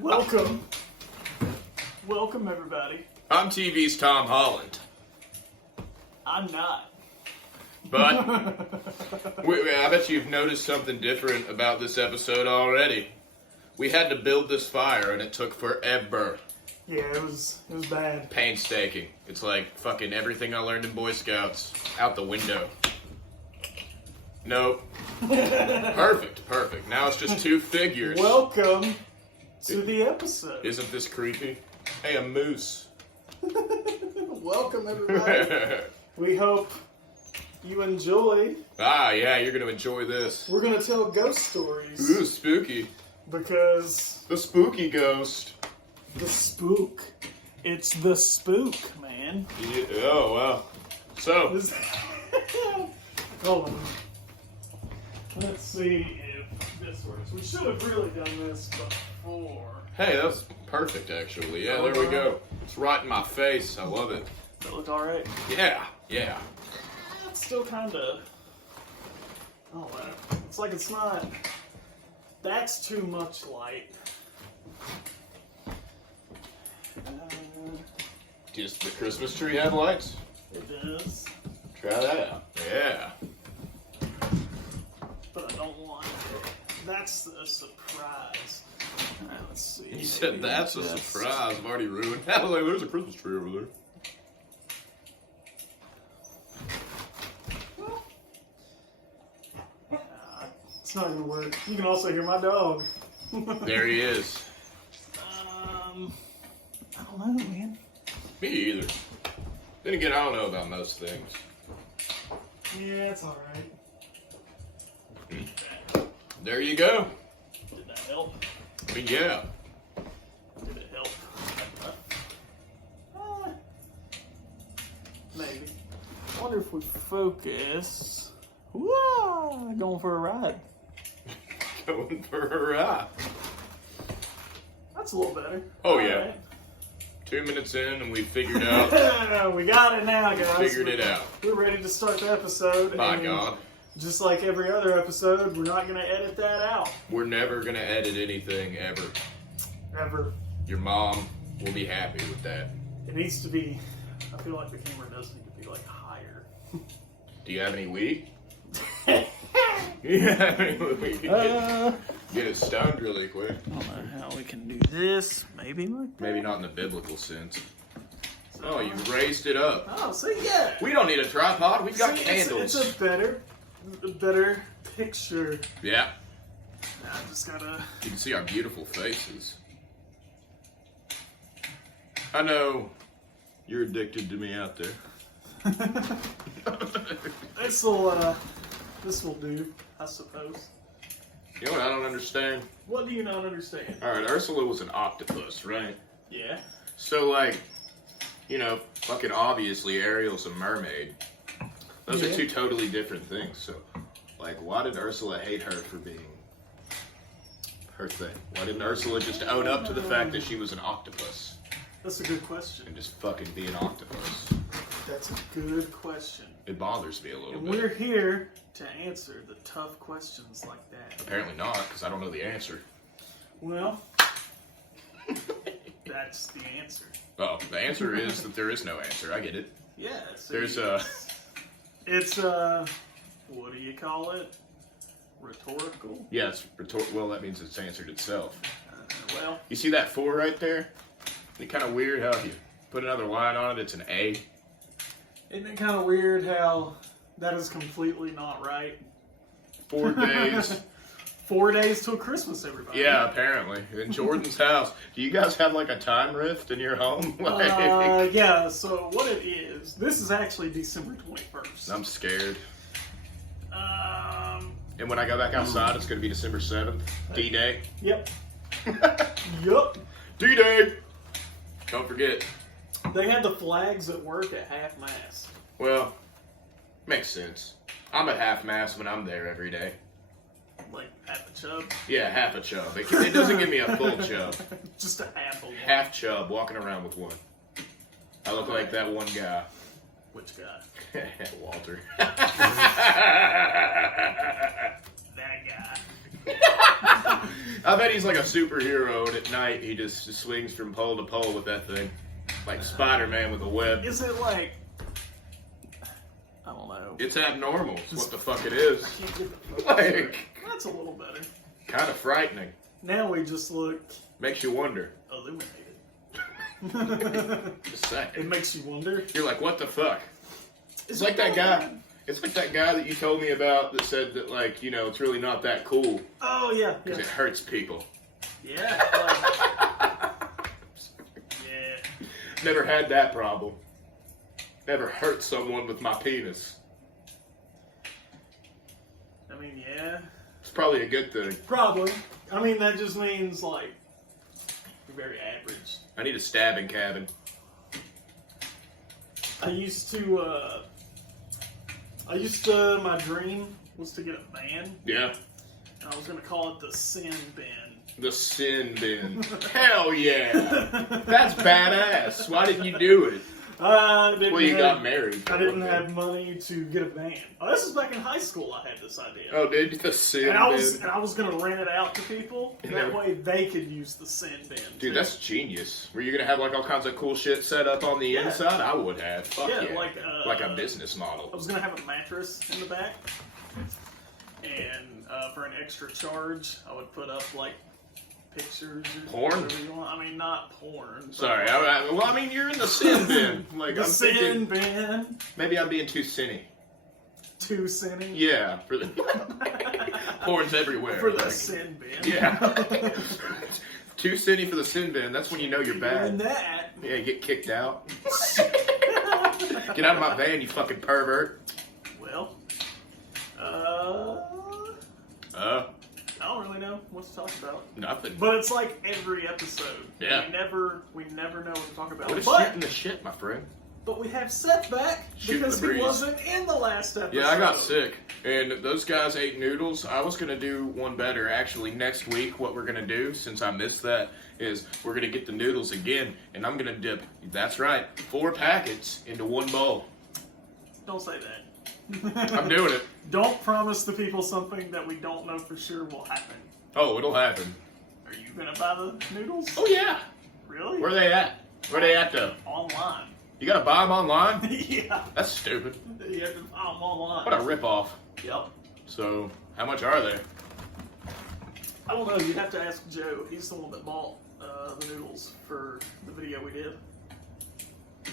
Welcome. Welcome, everybody. I'm TV's Tom Holland. I'm not. But I bet you've noticed something different about this episode already. We had to build this fire and it took forever. Yeah, it was bad. Painstaking. It's like fucking everything I learned in Boy Scouts out the window. Nope. Perfect. Now it's just two figures. Welcome to the episode. Isn't this creepy? Hey, a moose. Welcome, everybody. We hope you enjoy. Yeah, you're gonna enjoy this. We're gonna tell ghost stories. Ooh, spooky. Because The spooky ghost. the spook. It's the spook, man. Yeah, oh, wow. So, This- Hold on. Let's see if this works. We should have really done this before. hey, that's perfect, actually. Yeah, there we go. It's right in my face. I love it. Does it look alright? Yeah. It's still kind of. Oh, wow. It's like it's not. That's too much light. Just the Christmas tree headlights. It is. Try that out. Yeah. But I don't want it. That's a surprise. Alright, let's see. You said that's a surprise. I've already ruined that. Like, there's a Christmas tree over there. It's not gonna work. You can also hear my dog. There he is. I don't know, man. Me either. Then again, I don't know about most things. Yeah, it's alright. There you go. Did that help? I mean, yeah. Did it help? Maybe. I wonder if we focus. Whoa! Going for a ride. Going for a ride. That's a little better. Oh, yeah. 2 minutes in and we figured out. Alright. We got it now, guys. Figured it out. We're ready to start the episode. By and God. Just like every other episode, we're not going to edit that out. We're never going to edit anything ever. Ever. Your mom will be happy with that. It needs to be. I feel like the camera does need to be like higher. Do you have any weed? Yeah, I mean, we can get it stoned really quick. I don't know how we can do this. Maybe like that. Maybe not in the biblical sense. Oh, you raised it up. Oh, see, yeah. We don't need a tripod. We've got See, candles. It's a better picture. Yeah. I just gotta. You can see our beautiful faces. I know you're addicted to me out there. This will do, I suppose. You know what I don't understand? What do you not understand? Alright, Ursula was an octopus, right? Yeah. So, like, you know, fucking obviously Ariel's a mermaid. Those are two totally different things. So, like, why did Ursula hate her for being her thing? Why didn't Ursula just own up to the fact that she was an octopus? That's a good question. And just fucking be an octopus? That's a good question. It bothers me a little And bit. we're here to answer the tough questions like that. Apparently not, because I don't know the answer. Well, that's the answer. Oh, the answer is that there is no answer. I get it. Yeah. See, There's It's what do you call it? Rhetorical? yes, well, that means it's answered itself. Well, You see that 4 right there? It's kind of weird how if you put another line on it, it's an A. isn't it kind of weird how that is completely not right? 4 days. 4 days till Christmas, everybody. Yeah, apparently. In Jordan's house. Do you guys have like a time rift in your home? Like, yeah, so what it is, this is actually December 21st. I'm scared. And when I go back outside, it's going to be December 7th. D-Day. Yep. Yup. D-Day! Don't forget. They had the flags at work at half-mast. Well, makes sense. I'm at half-mast when I'm there every day. Like, half a chub? Yeah, half a chub. It doesn't give me a full chub. Just a half a one. Half chub, walking around with one. I look like that one guy. Which guy? Walter. That guy. I bet he's like a superhero, and at night he just swings from pole to pole with that thing. Like Spider-Man with a web. Is it like... I don't know. It's abnormal. It's what the fuck it is. I can't get the Like... That's a little better. Kind of frightening. Now we just look... Makes you wonder. illuminated. Just saying. It makes you wonder. You're like, what the fuck? It's like that guy. It's like that guy that you told me about that said that, like, you know, it's really not that cool. Oh, yeah. Because it hurts people. Yeah. Yeah. Never had that problem. Never hurt someone with my penis. I mean, yeah. It's probably a good thing. Probably. I mean, that just means, like, you're very average. I need a stabbing cabin. My dream was to get a van. Yeah. And I was going to call it the Sin Bin. The sin bin. Hell yeah. That's badass. Why didn't you do it? You got married. I didn't have money to get a van. Oh, this is back in high school I had this idea. Oh, dude, the sin bin. And I was going to rent it out to people. That way they could use the Sin Bin. Dude, that's genius. Were you going to have like all kinds of cool shit set up on the inside? I would have. Fuck yeah. Like a business model. I was going to have a mattress in the back. And for an extra charge, I would put up like pictures. Porn? I mean, not porn. Sorry. I mean, you're in the sin bin. Like, the I'm Sin thinking, Bin. maybe I'm being too sinny. Too sinny? Yeah. For the porn's everywhere. For the Sin Bin. Yeah. Too sinny for the sin bin. That's when you know you're bad. And that. Yeah, you get kicked out. Get out of my van, you fucking pervert. Well, I don't really know what to talk about. Nothing. But it's like every episode. Yeah. We never know what to talk about. What is shooting the shit, my friend? But we have Seth back because he wasn't in the last episode. Yeah, I got sick. And those guys ate noodles. I was going to do one better. Actually, next week, what we're going to do, since I missed that, is we're going to get the noodles again. And I'm going to dip, that's right, 4 packets into one bowl. Don't say that. I'm doing it. Don't promise the people something that we don't know for sure will happen. Oh, it'll happen. Are you going to buy the noodles? Oh, yeah. Really? Where are they at? Where are they at, though? Online. You got to buy them online? Yeah. That's stupid. You have to buy them online. What a ripoff. Yep. So, how much are they? I don't know. You'd have to ask Joe. He's the one that bought the noodles for the video we did.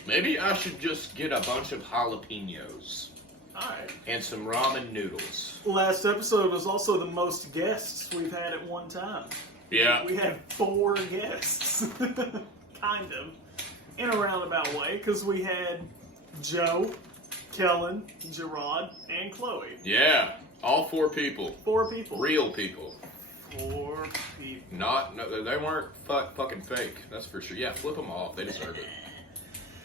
Maybe I should just get a bunch of jalapenos. Alright. And some ramen noodles. Last episode was also the most guests we've had at one time. Yeah. We had 4 guests. Kind of. In a roundabout way, because we had Joe, Kellen, Gerard, and Chloe. Yeah. All 4 people. 4 people. Real people. 4 people. No, they weren't fucking fake. That's for sure. Yeah, flip them off. They deserve it.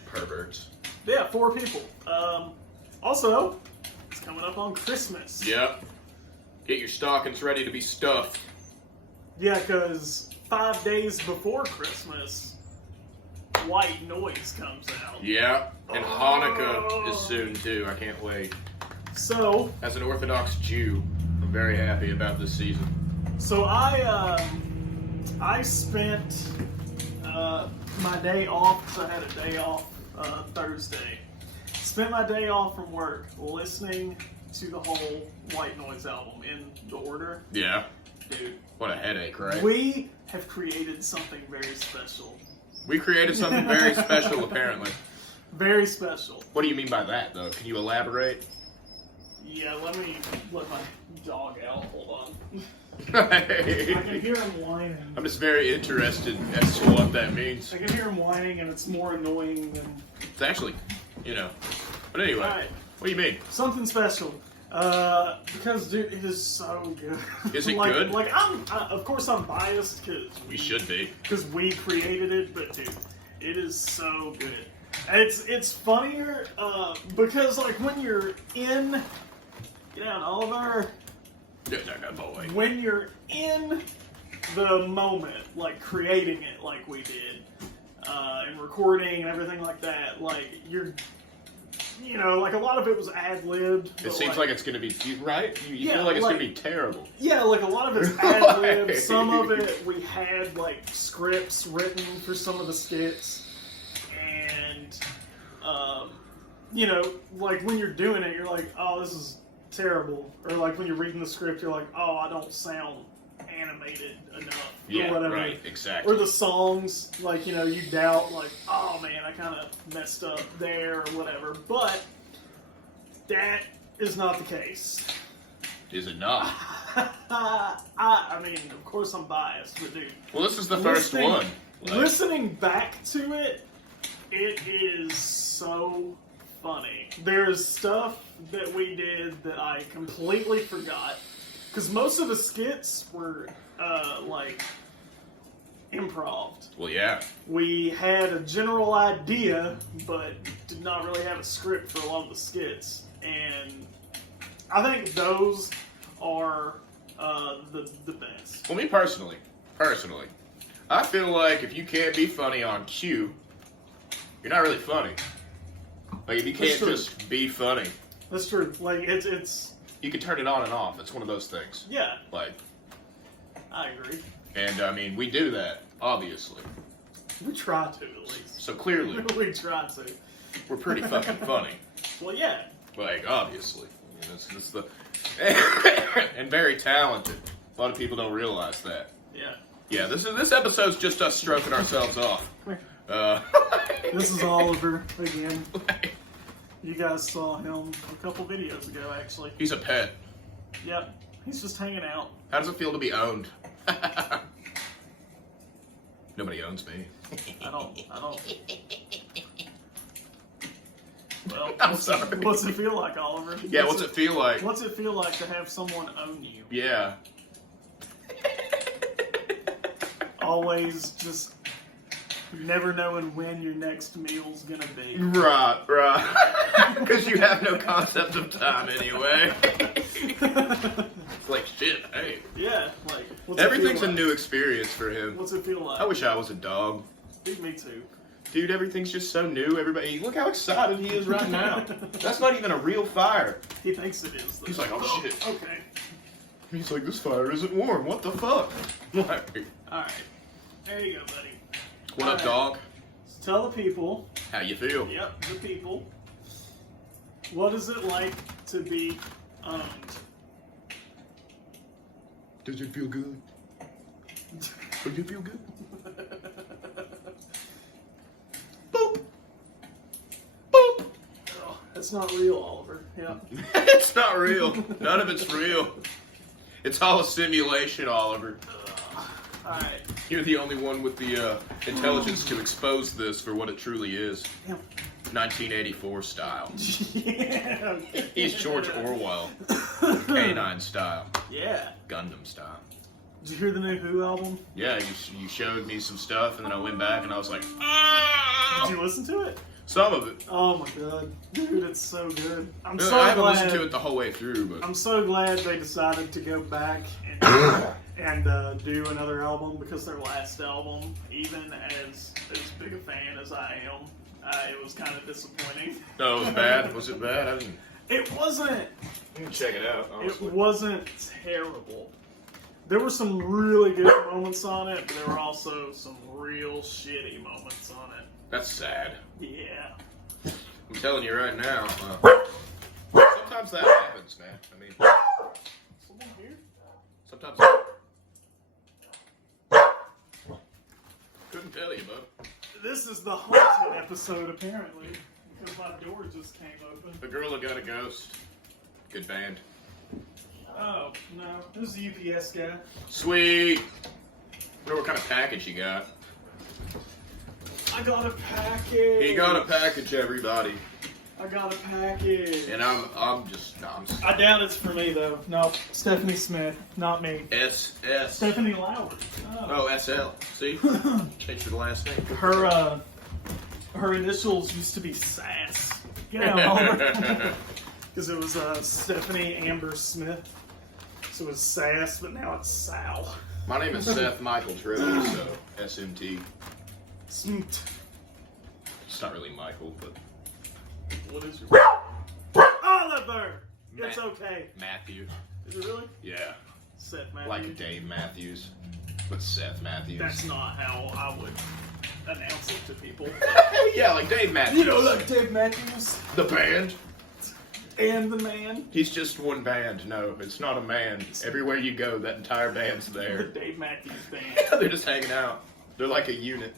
Perverts. Yeah, 4 people. Also, it's coming up on Christmas. Yep. Get your stockings ready to be stuffed. Yeah, because 5 days before Christmas, White Noise comes out. Yeah, and Hanukkah is soon too. I can't wait. So, as an Orthodox Jew, I'm very happy about this season. So I spent my day off, because I had a day off Thursday. Spent my day off from work listening to the whole White Noise album in the order. Yeah. Dude. What a headache, right? We have created something very special. We created something very special, apparently. Very special. What do you mean by that, though? Can you elaborate? Yeah, let me let my dog out. Hold on. Hey. I can hear him whining. I'm just very interested as to what that means. I can hear him whining, and it's more annoying than... It's actually, you know. But anyway, right. What do you mean? Something special. Because, dude, it is so good. Is it good? Like, of course I'm biased, because... We should be. Because we created it, but, dude, it is so good. It's funnier, because, like, when you're in... Get out, Oliver. Boy. When you're in the moment, like, creating it like we did, and recording and everything like that, like, you're you know, like a lot of it was ad-libbed. It seems like it's going to be, right? You Yeah, feel like it's like- going to be terrible. Yeah, like a lot of it's ad-libbed. Some of it we had like scripts written for some of the skits, and you know, like when you're doing it, you're like, oh, this is terrible, or like when you're reading the script, you're like, oh, I don't sound animated enough, Yeah, or whatever. right, exactly. Or the songs, like, you know, you doubt, like, oh man, I kind of messed up there, or whatever. But that is not the case. Is it not? I mean, of course I'm biased, but dude. Well, this is the first one. Like, Listening back to it, it is so funny. There's stuff that we did that I completely forgot. Because most of the skits were, like, improv. well, yeah. We had a general idea, but did not really have a script for a lot of the skits. And I think those are the best. Well, me personally, I feel like if you can't be funny on cue, you're not really funny. Like, if you That's can't true. just be funny, That's true. Like, it's you can turn it on and off. It's one of those things. yeah, Like, I agree. and I mean, we do that, obviously. We try to, at least. So clearly, We try to. we're pretty fucking funny. Well, yeah. Like, obviously. I mean, it's the and very talented. A lot of people don't realize that. Yeah. Yeah, this episode's just us stroking ourselves off. This is Oliver again. You guys saw him a couple videos ago, actually. He's a pet. Yep. He's just hanging out. How does it feel to be owned? Nobody owns me. I don't. Well, I'm sorry. What's it feel like, Oliver? Yeah, what's it feel like? What's it feel like to have someone own you? Yeah. Always just never knowing when your next meal's gonna be. Right. Because you have no concept of time anyway. Like, shit, hey. Yeah, like, what's Everything's it feel a like? new experience for him. What's it feel like? I wish I was a dog. Dude, me too. Dude, everything's just so new. Everybody, look how excited he is right now. That's not even a real fire. He thinks it is. Though. He's like, oh, shit. Okay. He's like, this fire isn't warm. What the fuck? Like, Alright. There you go, buddy. what up, dog? So tell the people. How you feel? Yep, the people. What is it like to be owned? Does it feel good? Does it feel good? Boop. Boop. Oh, that's not real, Oliver. Yeah. It's not real. None of it's real. It's all a simulation, Oliver. Alright. You're the only one with the intelligence to expose this for what it truly is. Yeah. 1984 style. Yeah. He's George Orwell. K9 style. Yeah. Gundam style. Did you hear the new Who album? Yeah, you showed me some stuff, and then I went back, and I was like, Did you listen to it? some of it. Oh my god. Dude, it's so good. I'm No, so I haven't glad. listened to it the whole way through, but I'm so glad they decided to go back and do another album, because their last album, even as big a fan as I am, it was kind of disappointing. no, it was bad. Was it bad? I didn't. It wasn't. You can check it out. Honestly. It wasn't terrible. There were some really good moments on it, but there were also some real shitty moments on it. That's sad. Yeah. I'm telling you right now. Sometimes that happens, man. I mean, Someone here? sometimes. Couldn't tell you, bud. This is the haunted episode, apparently, because my door just came open. The Girl That Got a Ghost. Good band. Oh, no. Who's the UPS guy? Sweet. Wonder what kind of package you got. I got a package. He got a package, everybody. I got a package. And I'm just, I doubt it's for me, though. No, Stephanie Smith, not me. SS. Stephanie Lauer. Oh, SL. See? Changed the last name. Her initials used to be Sass. You know, because it was Stephanie Amber Smith. So it was Sass, but now it's Sal. My name is Seth Michael Drew, so SMT. Smt. It's not really Michael, but What is your... Oliver! It's okay. Matthew. Is it really? Yeah. Seth Matthews? Like Dave Matthews. But Seth Matthews. That's not how I would announce it to people. Yeah, like Dave Matthews. You know, like Dave Matthews. The band. And the man. He's just one band. No, it's not a man. Everywhere you go, that entire band's The there. Dave Matthews Band. They're just hanging out. They're like a unit.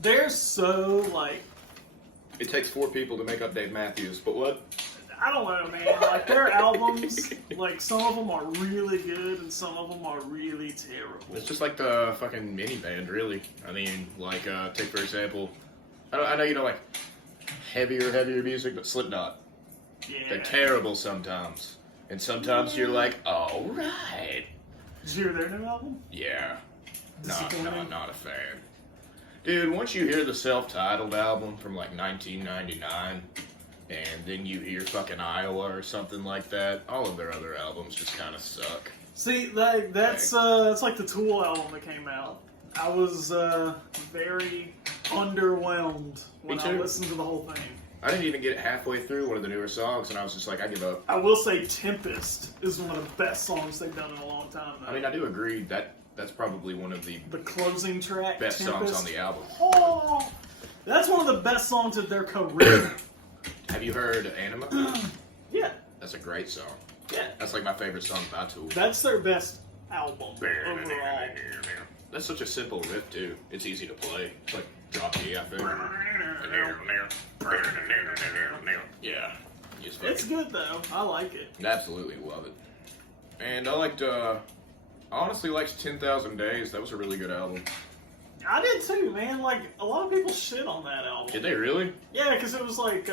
They're so, like... It takes 4 people to make up Dave Matthews, but what? I don't know, man. Like, their albums, like, some of them are really good and some of them are really terrible. It's just like the fucking mini band, really. I mean, like, take for example, I know you don't like heavier music, but Slipknot. Yeah. They're terrible sometimes. And sometimes you're like, alright. Did you hear their new album? Yeah. Disappointing? Not a fan. Dude, once you hear the self-titled album from like 1999, and then you hear fucking Iowa or something like that, all of their other albums just kind of suck. See, that's like the Tool album that came out. I was very underwhelmed when I listened to the whole thing. I didn't even get halfway through one of the newer songs, and I was just like, I give up. I will say Tempest is one of the best songs they've done in a long time, though. I mean, I do agree that's probably one of the closing track, best Tempest. songs on the album. Oh, that's one of the best songs of their career. Have you heard Anima? Yeah. That's a great song. Yeah. That's like my favorite song by Tool. That's their best album overall. That's such a simple riff, too. It's easy to play. It's like drop E, I think. Yeah. It's good, though. I like it. Absolutely love it. And I honestly liked 10,000 Days. That was a really good album. I did too, man. Like, a lot of people shit on that album. Did they really? Yeah, because it was like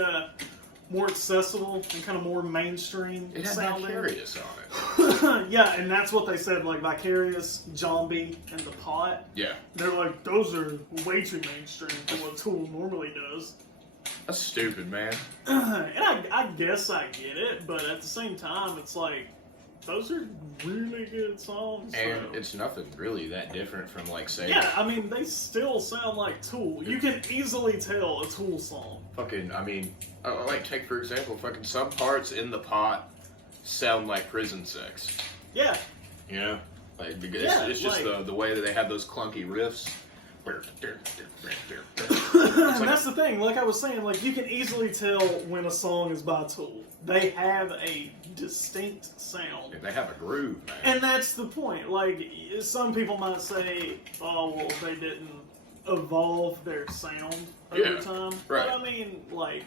more accessible and kind of more mainstream It had sounding. Vicarious on it. Yeah, and that's what they said, like Vicarious, Zombie, and The Pot. Yeah. They're like, those are way too mainstream for what Tool normally does. That's stupid, man. And I guess I get it, but at the same time, it's like, those are really good songs. And so. it's nothing really that different from, like, say... Yeah, I mean, they still sound like Tool. You can easily tell a Tool song. Fucking, I mean, like, take for example, fucking some parts in The Pot sound like prison sex. Yeah. You know? Like, because Yeah, it's just like- the way that they have those clunky riffs. And that's the thing, like I was saying, like you can easily tell when a song is by Tool. They have a distinct sound. They have a groove, man. And that's the point. Like, some people might say, oh, well, they didn't evolve their sound over time. Right. But I mean, like...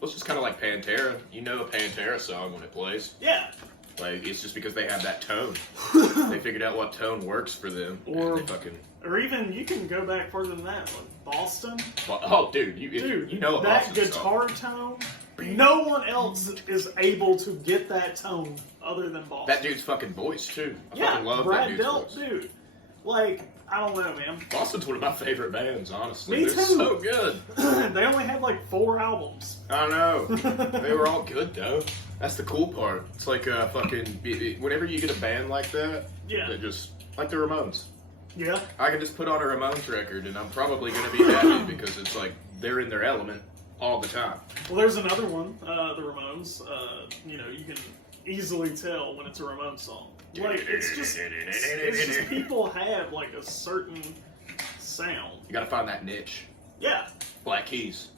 Well, it's just kind of like Pantera. You know a Pantera song when it plays. Yeah. Like, it's just because they have that tone. They figured out what tone works for them. Or, and they fucking... or even, you can go back further than that. Like Boston. Oh, dude. You know a that Boston guitar song. tone, no one else is able to get that tone other than Boston. That dude's fucking voice, too. I yeah, fucking love Brad that dude's Delp, voice. dude. Like, I don't know, man. Boston's one of my favorite bands, honestly. Me They're too. so good. They only had like 4 albums. I know. They were all good, though. That's the cool part. It's like fucking... Whenever you get a band like that, Yeah. that just... Like the Ramones. Yeah. I can just put on a Ramones record, and I'm probably going to be happy because it's like they're in their element all the time. Well, there's another one, the Ramones. You know, you can easily tell when it's a Ramones song. Like, it's just people have like a certain sound. You got to find that niche. Yeah. Black Keys.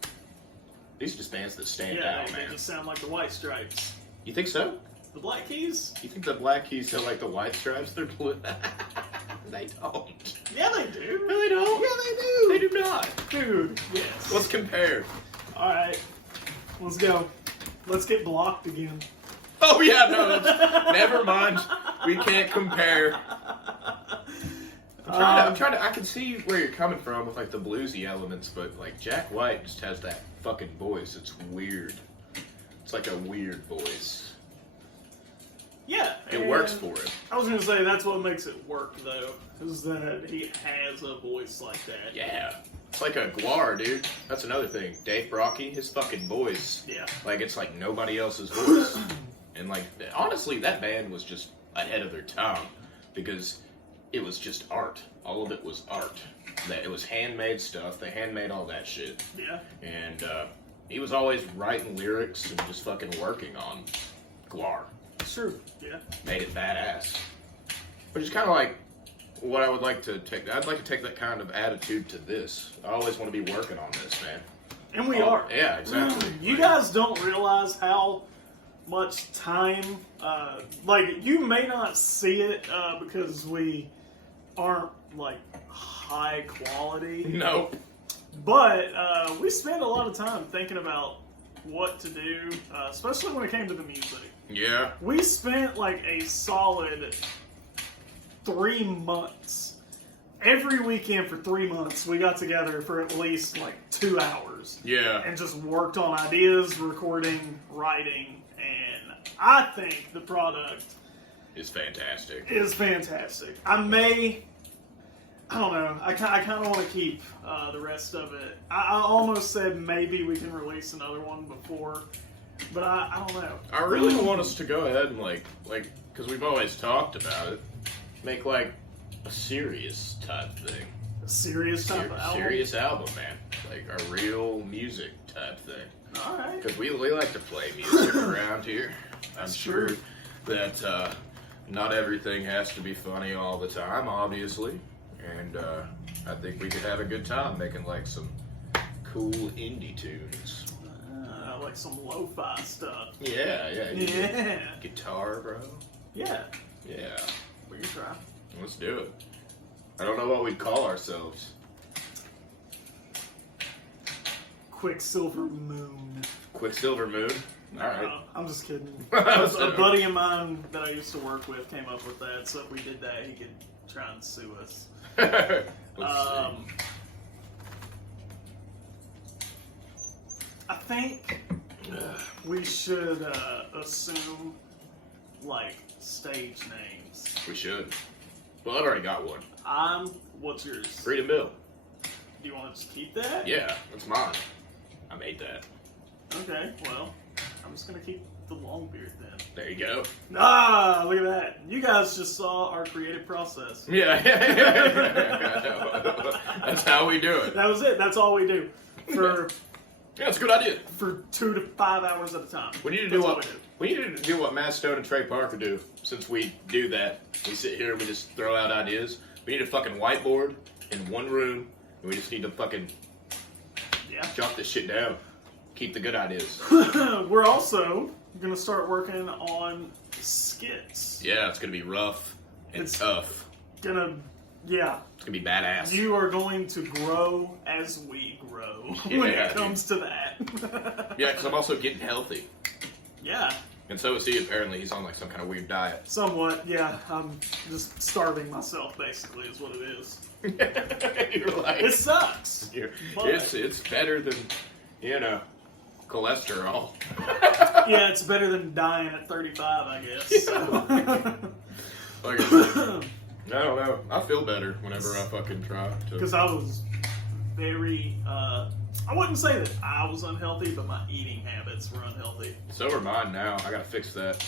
These are just bands that stand Yeah, out, they man. just sound like the White Stripes. You think so? The Black Keys? You think the Black Keys sound like the White Stripes? They're blue. They don't. Yeah, they do. No, they don't. Yeah, they do. They do not. Dude, yes. Let's compare. Alright. Let's go. Let's get blocked again. Oh, yeah, no. Never mind. We can't compare. I'm trying to. I can see where you're coming from with like the bluesy elements, but like Jack White just has that fucking voice. It's weird. It's like a weird voice. Yeah. It works for him. I was going to say, that's what makes it work, though, is that he has a voice like that. Yeah. It's like a Guar, dude. That's another thing. Dave Brocky, his fucking voice. Yeah. Like, it's like nobody else's voice. And like, honestly, that band was just ahead of their time because it was just art. All of it was art. That it was handmade stuff. They handmade all that shit. Yeah. And he was always writing lyrics and just fucking working on Guar. Sure. Yeah. Made it badass. Which is kind of like what I would like to take. I'd like to take that kind of attitude to this. I always want to be working on this, man. And we are. Yeah, exactly. You guys don't realize how much time, like, you may not see it because we aren't, like, high quality. Nope. But we spend a lot of time thinking about what to do, especially when it came to the music. Yeah. We spent like a solid 3 months. Every weekend for 3 months, we got together for at least like 2 hours. Yeah. And just worked on ideas, recording, writing, and I think the product Is fantastic. I don't know. I kind of want to keep the rest of it. I almost said maybe we can release another one before, but I don't know. I really want us to go ahead and like, because we've always talked about it, make like a serious type thing. A serious type of album? Serious album, man. Like a real music type thing. Alright. Because we like to play music around here. I'm sure that not everything has to be funny all the time, obviously. And I think we could have a good time making like some cool indie tunes. Like some lo-fi stuff. Yeah. Yeah. Guitar, bro. Yeah. Yeah. We can try. Let's do it. I don't know what we'd call ourselves. Quicksilver Moon. Quicksilver Moon? Alright. I'm just kidding. A buddy of mine that I used to work with came up with that, so if we did that, he could try and sue us. I think we should assume like stage names. We should. Well, I've already got one. What's yours? Freedom Bill. Do you want to just keep that? Yeah, that's mine. I made that. Okay, well, I'm just gonna keep the Longbeard then. There you go. Ah, look at that. You guys just saw our creative process. Yeah. That's how we do it. That was it. That's all we do. Yeah, it's a good idea. For 2 to 5 hours at a time. We need to do what Matt Stone and Trey Parker do. Since we do that, we sit here and we just throw out ideas. We need a fucking whiteboard in one room, and we just need to fucking jot this shit down. Keep the good ideas. We're also gonna start working on skits. Yeah, it's gonna be rough and tough. It's gonna be badass. You are going to grow as we grow when it comes to that. Yeah, because I'm also getting healthy. Yeah. And so is he, apparently. He's on like some kind of weird diet. Somewhat, yeah. I'm just starving myself, basically, is what it is. You're like... It sucks. It's better than, cholesterol. Yeah, it's better than dying at 35, I guess. Like, I don't know. I feel better whenever I fucking try to. Because I was very, I wouldn't say that I was unhealthy, but my eating habits were unhealthy. So are mine now. I gotta fix that.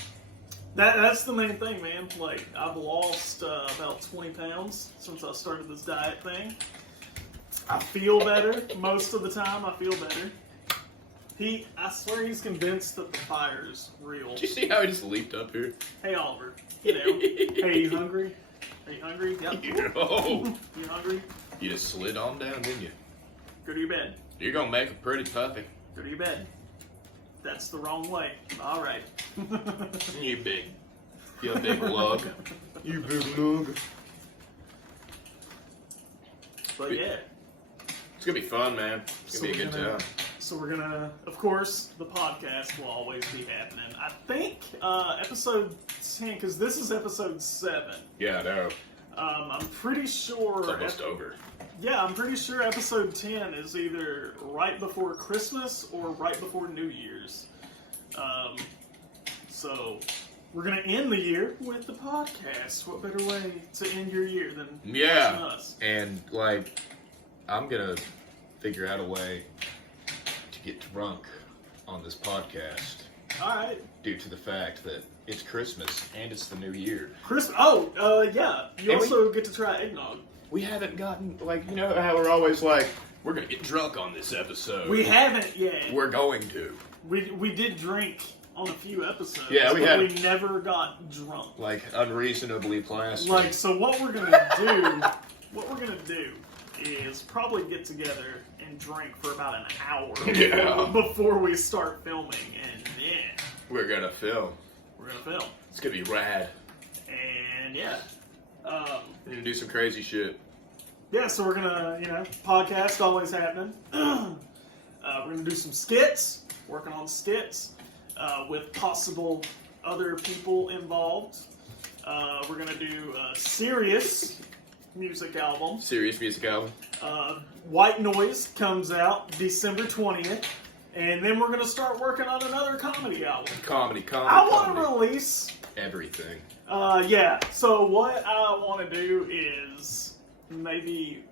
That's the main thing, man. Like, I've lost about 20 pounds since I started this diet thing. I feel better most of the time. I feel better. I swear he's convinced that the fire's real. Did you see how he just leaped up here? Hey, Oliver, get down. Hey, you hungry? Are you hungry? Yep. You hungry? You just slid on down, didn't you? Go to your bed. You're gonna make a pretty puppy. Go to your bed. That's the wrong way. All right. You big lug. You big lug. But yeah. It's gonna be fun, man. It's gonna be a good time. So we're gonna, of course, the podcast will always be happening. I think episode 10, because this is episode 7. Yeah, I know. I'm pretty sure. It's almost over. Yeah, I'm pretty sure episode 10 is either right before Christmas or right before New Year's. So we're gonna end the year with the podcast. What better way to end your year than watching us? And like, I'm gonna figure out a way to get drunk on this podcast. All right. Due to the fact that it's Christmas and it's the new year. Christmas. Oh, yeah. You also get to try eggnog. We haven't gotten, like, you know how we're always like, We're gonna get drunk on this episode. We haven't yet. We're going to. We did drink on a few episodes. Yeah, we but had. We never got drunk. Like unreasonably plastic. Like, so what we're gonna do? What we're gonna do is probably get together and drink for about an hour before we start filming, and then we're gonna film. We're gonna film. It's gonna be rad. And yeah, we're gonna do some crazy shit. Yeah, so we're gonna, podcast always happening. We're gonna do some skits, working on skits with possible other people involved. We're gonna do a serious music album. Serious music album. White Noise comes out December 20th, and then we're gonna start working on another comedy album. Comedy. I want to release everything. Yeah. So what I want to do is maybe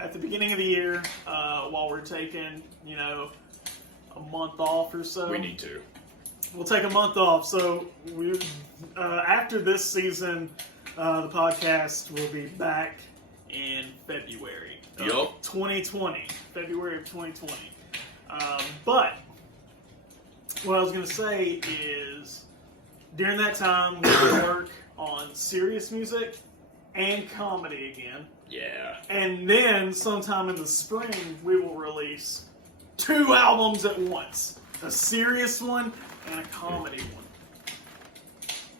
at the beginning of the year, while we're taking, a month off or so. We need to. We'll take a month off. So we, after this season, the podcast will be back in February. Yup. 2020. February of 2020. But what I was going to say is during that time, we will work on serious music and comedy again. Yeah. And then sometime in the spring, we will release 2 albums at once. A serious one and a comedy one.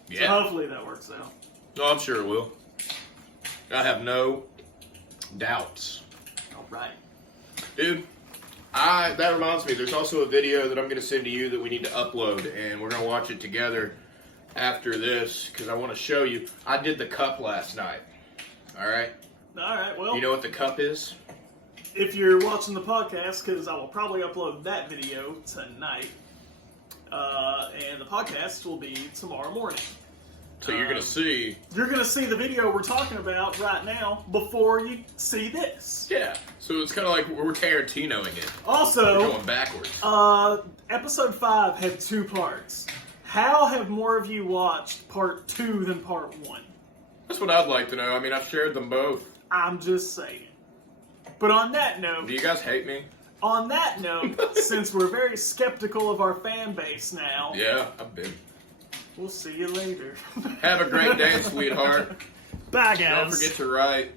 Yeah. So hopefully that works out. No, I'm sure it will. I have no doubts. All right. Dude, that reminds me, there's also a video that I'm going to send to you that we need to upload, and we're going to watch it together after this, because I want to show you. I did the cup last night. Alright? Alright, well. You know what the cup is? If you're watching the podcast, because I will probably upload that video tonight, and the podcast will be tomorrow morning. So you're going to see... You're going to see the video we're talking about right now before you see this. Yeah. So it's kind of like we're Tarantinoing it. Also... We're going backwards. Episode 5 had 2 parts. How have more of you watched part 2 than part 1? That's what I'd like to know. I mean, I've shared them both. I'm just saying. But on that note... Do you guys hate me? On that note, since we're very skeptical of our fan base now... Yeah, I've been. We'll see you later. Have a great day, sweetheart. Bye, guys. Don't forget to write.